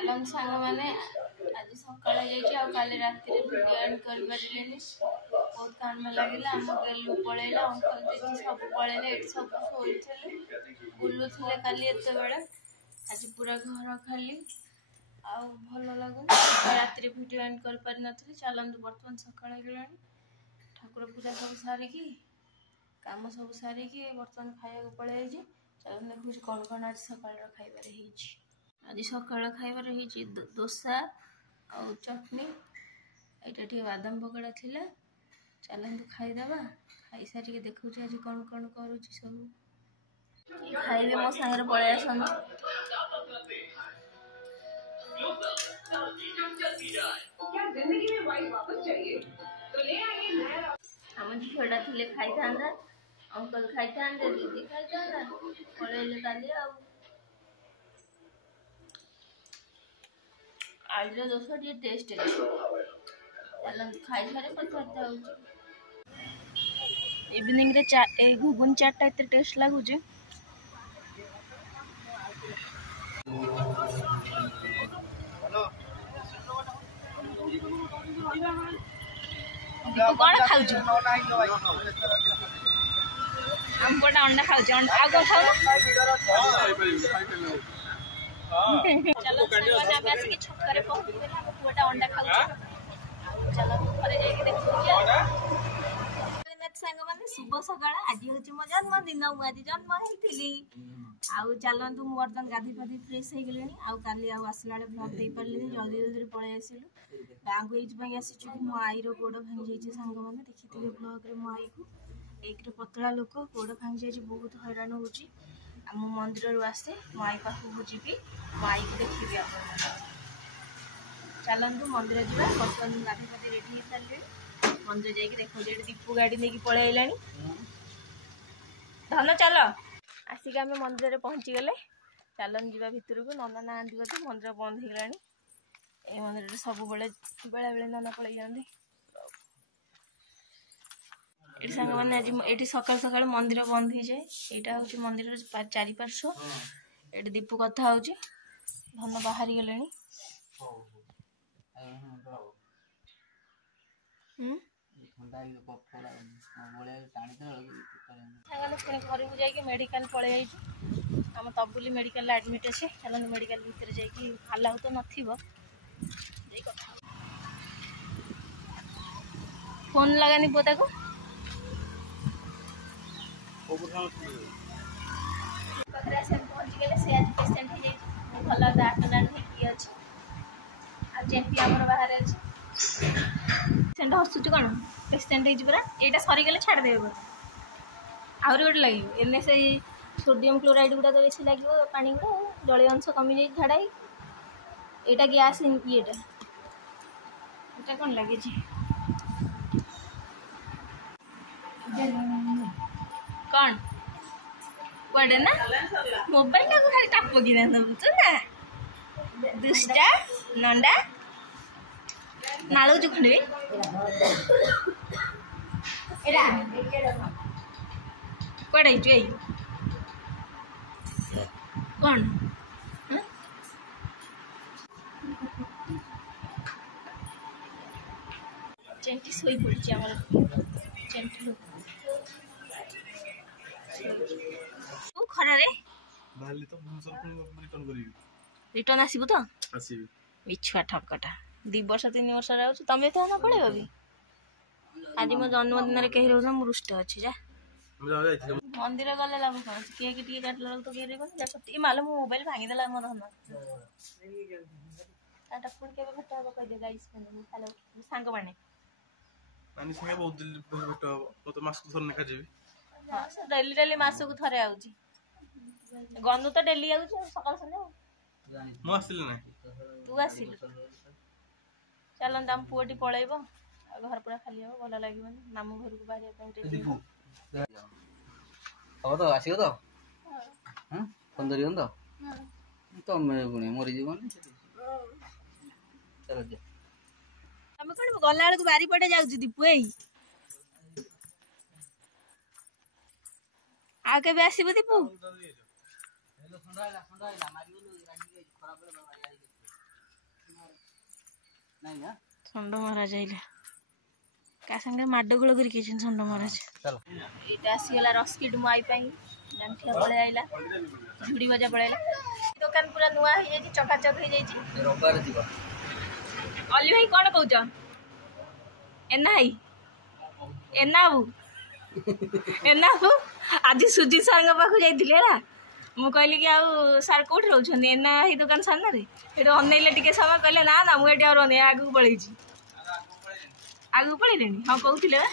चलन सांग मैंने आज सकाल काली राति भिडियो एंड कर बहुत काम लगे आम गेलु पलैला अंकल दीदी सब पलैले सब शोले बुलूले काली एत बड़े आज पूरा घर खाली आउ भल लगुन राति भिडियो एंड कर पारि नथि चलतु बर्तमान सकाळ गला ठाकुर पूजा सब सारिकी काम सब सारिकी बर्तमान खाया पलि चलन देखु कौन कौन आज सकाळ खाइबार आज सकाळ खाइबार डोसा और चटनी ये बादाम पकड़ा थिला चलतु खाईदबा खाई सारी देखु आज कौन कौन करुच्ची सब खाइबे मो सागर पलि आसन आम झीटा थे खाई था अंकल खाई था दीदी खाई था पलैले काली आज दोसा टे टेस्ट खाई सारे कथबार्ता हो इवनिंग रे घुगुन चाटा एत टेस्ट लगुच कौन खाऊ आम गोटे अंडा खाऊ आग चलो छक्कर पहुंची पुआटा अंडा खाऊ चलो घरे सांग मैंने शुभ सकाल आज हूँ मो जन्मदिन मुझे जन्म होती आउ चलतु बर्तमान गाधी फाधी फ्रेश हो गले आली आसला ब्लग दे पारे जल्दी जल्दी पलि आसिलु गाँव को ये आसीचु कि मो आई गोड़ भांगी जाइए सांग मैंने देखी ब्लग मो आई को एक पतला लोक गोड़ भांगी जाइए बहुत हैरान हो मंदिर आसे मो आई पाखक जी मो आई को देखी आप चलतु मंदिर जा बर्तमान गाधी फाधी रेडी हो सारे मंदिर जाइए देखो दीपू गाड़ी नहीं पलि आइला धन चल आसिक आम मंदिर पहुँची गले चलन जा भितर को नना ना बोधे मंदिर बंद हो गलानी ए मंदिर सब बेले बेले नना पलि जाती ये सांग मैंने आज ये सकाल सकाल मंदिर बंद हो जाए यहाँ हूँ मंदिर चारिपार्श्व ये दीपू कथा हो धन बाहरी गले घर को जाकि मेडिकल पलि आई आम तबुली मेडिकल एडमिट अच्छे चलते मेडिकल भितर जाकि आलाउ तो नथिबो फोन लगानी पोता को पहुँची गले से आज पेसेंट हो भल आटलांट होमर बाहर अच्छे पेसेंट हसुच कौन पेसेंट होरा यहाँ सरीगले छाड़दे आहरी गोटे लगे एने से सोडियम क्लोराइड गुड़ा तो बेसी लगे पानी गुड़ा जलीय अंश कमी जाए झाड़ा यहाँ गैस ये कौन लगे कौन कड़े ना मोबाइल टाक खाली टाप कि दबुचु ना दुष्टा नंडा नालू खंडे कड़े कौन चेंटी सोई पड़ी चेंटी खरारे रिटर्न आसबु तो मिछुआ ठकटा 2 वर्ष 3 वर्ष आउछु तमे तो ना पळेबो भी आज मो जन्मदिन कही रोना मु रुष्ट अछि जा मंदिर गले लाभ कौन केक टी काटला तो केरे कोन जा सती मालूम मोबाइल भांगी देला मो धन टाटा पुन के भेट हो कह दे गाइस हेलो सांग माने नानी संगे बहुत दिल भेट हो तो मास को थर नेखा जेबी हां से डेली डेली मास को थरे आउची गनु तो डेली आउची सकाल संजे मो आसिल ना तू आसिल चलन दाम पुटी पळैबो घर पूरा खाली हो भल लागिबन मामू घर को बाहर पे दीपू हो तो आसीओ तो हां 15 दिन तो तो मैं गुणे मरि जीवन चलो जा हम कोन गला को बारी पटे जाउ दीपू एई आ के बे आसीबो दीपू ଷଣ୍ଢ ମହାରାଜ ଆଇଲା କା ସାଙ୍ଗେ ମାଡ଼ଗୋଳ କରିକି ଯାଇଛନ୍ତି ଷଣ୍ଢ ମହାରାଜ। ଏଇଟା ଆସିଗଲା ରସ୍କିଟ୍ ମୋ ଆଇ ପାଇଁ ଗାଣ୍ଠିଆ ପଳେଇ ଆଇଲା ଝୁଡ଼ି ବଜା ପଳେଇ ଆଇଲା। ଦୋକାନ ପୁରା ନୂଆ ହେଇଯାଇଛି ଚକାଚକ ହେଇଯାଇଛି। ଅଲି ଭାଇ କ'ଣ କହୁଛ? ଏନା ଭାଇ ଏନା ବାବୁ ଆଜି ସୁଜିତ ସାର୍ଙ୍କ ପାଖକୁ ଯାଇଥିଲି ହେଲା। ମୁଁ କହିଲି କି ଆଉ ସାର୍ କୋଉଠି ରହୁଛନ୍ତି? ଏନା ଭାଇ ଦୋକାନ ସାମ୍ନାରେ। ସେଠୁ ଅନେଇଲେ ଟିକେ ସମୟ କହିଲେ ନା ନା ମୁଁ ଏଠି ଆଉ ଅନେଇ ଆଗକୁ ପଳେଇଛି। ଆଗକୁ ପଳେଇଲେଣି? ହଁ କହୁଥିଲେ ବା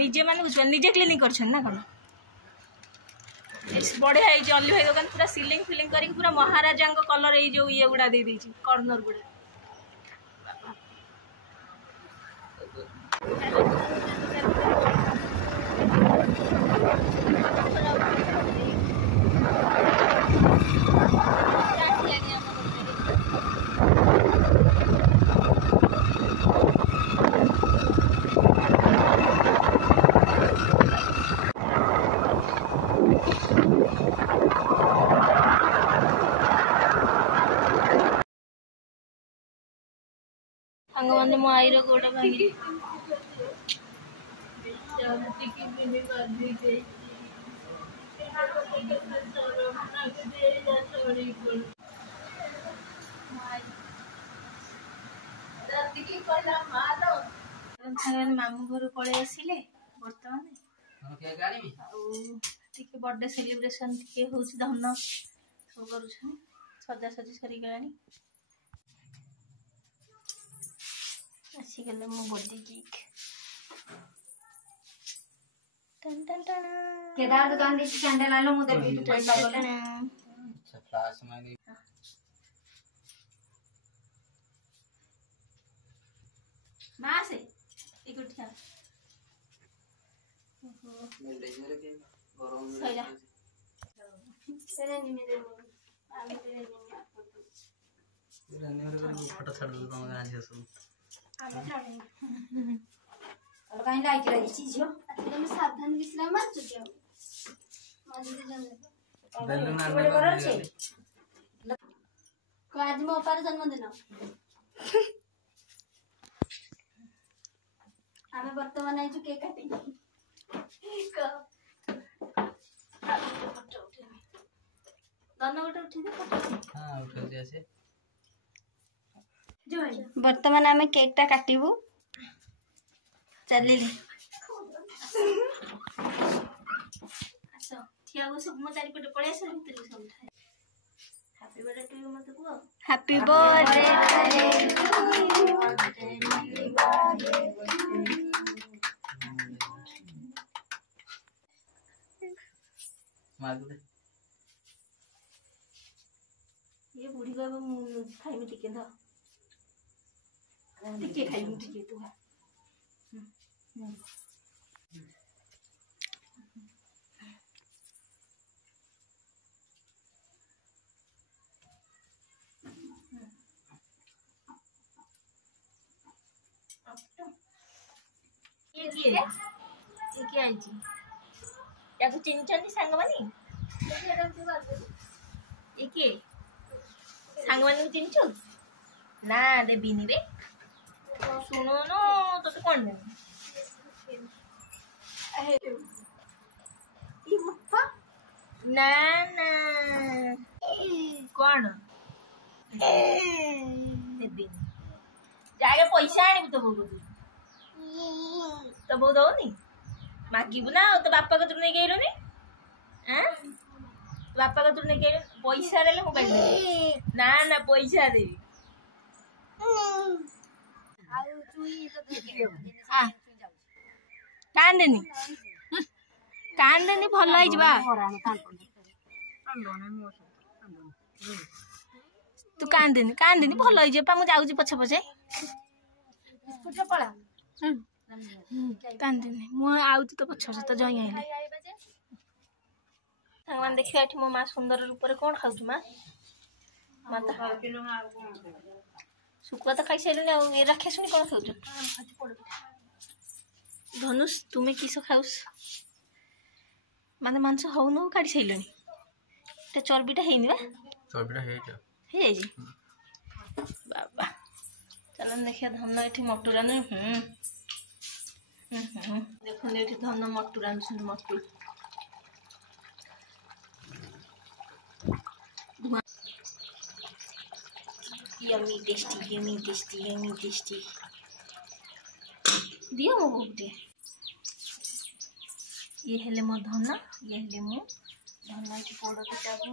ନିଜେ ମାନେ ବୁଝିପାରୁନି ନିଜେ କ୍ଲିନିକ୍ କରିଛନ୍ତି ନା କ'ଣ? ବଢ଼ିଆ ହେଇଛି ଅଲି ଭାଇ ଦୋକାନ ପୁରା ସିଲିଂ ଫିଲିଂ କରିକି ପୁରା ମହାରାଜାଙ୍କ କଲର ଏଇ ଯୋଉ ଇଏ ଗୁଡ଼ା ଦେଇଦେଇଛି କର୍ଣ୍ଣର ଗୁଡ଼ା। ସାଙ୍ଗମାନେ ମୋ ଆଈର ଗୋଡ଼ ଭାଙ୍ଗି ମାମୁଁ ଘରୁ ପଳେଇ ଆସିଲେ ବର୍ତ୍ତମାନ ଆଉ ଟିକେ ବର୍ଥଡେ ସେଲିବ୍ରେସନ ଟିକେ ହଉଛି ଧନ ସବୁ କରୁଛନ୍ତି ସଜାସଜି ସରିଗଲାଣି। ଆସିଗଲେ ମୋ ବଡି କେକ୍ केदार दुकान दी कैंडल आलो मुदे भी पैसा बोले अच्छा फ्लैश मारी मां से एक उठा सैला तेरे निमे आगे तेरे निमे फोटो छाड़ दो तुम गांधी सब और कहीं लाइट लगी चीज हो तुम सावधान विश्राम मार चुके हो माजी जाने बेलून बड़े बड़े छे को आज मो अपार जन्मदिन आमे वर्तमान आइजु केक काटी धन गोटे उठी दे हां उठा दिया से वर्तमान आमे केक टा काटिबु चलिले आसो ठिया हो सब मो चारि पटे पळे आसे भितर सब ठाए हैप्पी बर्थडे टू यू मत को हैप्पी बर्थडे मार दे ये बुढ़ी बाबा मु खाइबे टिके ध टिके खाइबे टिके तू ये आइची याको चिन्हचनी सांगवानी ये के सांगवानी को चिन्हचु ना देबीनी रे सुनो न तोते कोन दे ना ना कोन देबीनी जाके पैसा आनी तो बोल तो बहुत दौनी मागिबू ना तो बापा को तुम नहीं गइलो नी हैं बापा को तुम नहीं गइलो पैसा देले मोबाइल ना ना पैसा देबी कांदेनी कांदेनी भल आइ जबा तू कांदेनी भल आइ जबा मु जाउची पछे पछे पड़ा कांदेनी मु आउची तो पछे पछे तो जई आइले भगवान देखियो एठी मो मां सुंदर रूप रे कोन खाउची मां माता सुकुआ तो खाई साइलनी आ ये रखे सुनी कोन खाउछ धनुष तुमे किस खाउस माने मांस हौ न काटी साइलनी ते चर्बीटा हेइनी बा चर्बीटा हे जा हे जी बाबा चलन देखिए धन ये मटू रांधे देखो ये धन मटू रांधुଛନ୍ତି मटू यम्मी टेस्टी दियो मो गोटे ये हेले मो धन ये हेले मो धन की पोड़ पिठा को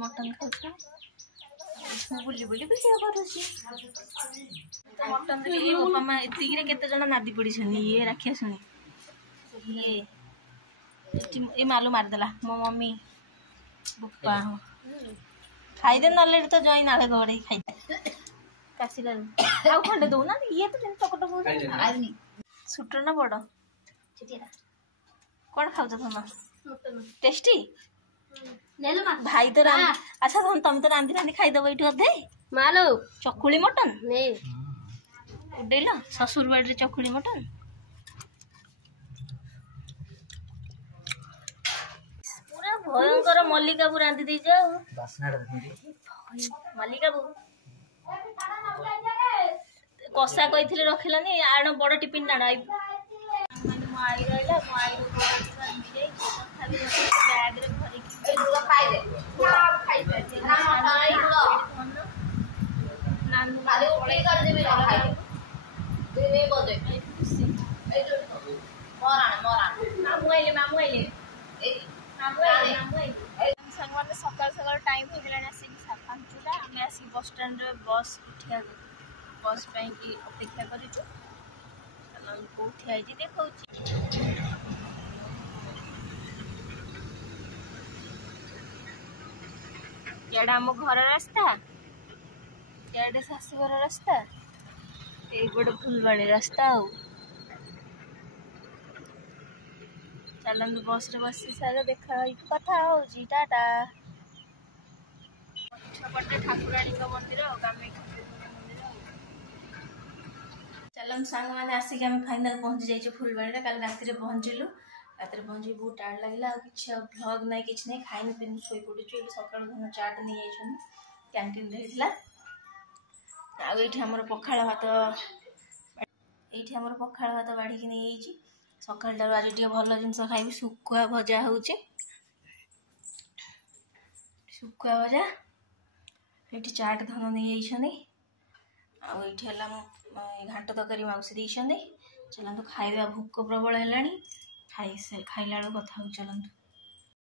मटन खाऊ बुली बुली भी क्या करुँची मटन देखिए बापा एतिक केते जन नादी पड़ी ये राखिया सुनी ये मालू मारदेला मो मम्मी बुपा खाईदे नले तो जई नाले घरे खाईदे कासिला आउ खंडे दउना ये तो दिन टकटक हो आनी सुटर ना बड़ कौन खाऊ तुम टेस्टी भाई तो अच्छा तुम तो रांधि रांधि खाईदेव ये अधे मालो चकुली मटन उडेल ससुर बाड़ी चकुली मटन पूरा भयंकर मल्लिका बु रांधि दी जाओ मल्लिका बु कषा कही रखिलानी आण बड़ टिफिन टाण आई रहा बैग सकाल सकाल टाइम हो गला आसिक आम आसिक बस स्टैंड बस उठा बस की अपेक्षा कर देखा याडा आम घर रास्ता याडे शाशुघर रास्ता ये गोटे फुलबाड़ी रास्ता चलते बस रे बसी सारे देखा कथा होची टाटा पछपटे ठाकुराणी मंदिर कामाख्या मंदिर चलन सांग मैंने आसिक आम फाइनाल पहुंची जाइए फुलबाड़ी कल राति पहुँचलु रात पहुँची बहुत टायर्ड लगे कि भ्लग ना कि नहीं खाई पिन शो पड़ू सका धन चाट नहीं जाइए कैंटीन आमर पखाड़ भात ये पखाड़ भात बाढ़ नहीं सकाल आज टे भल जिन खाई शुखुआ भजा हो शुखुआ भजा ये चाट धन नहीं जाइए घाट तरकारी मौसी देते चलते खाଇବା भोक प्रबल है खाइला कथा चलते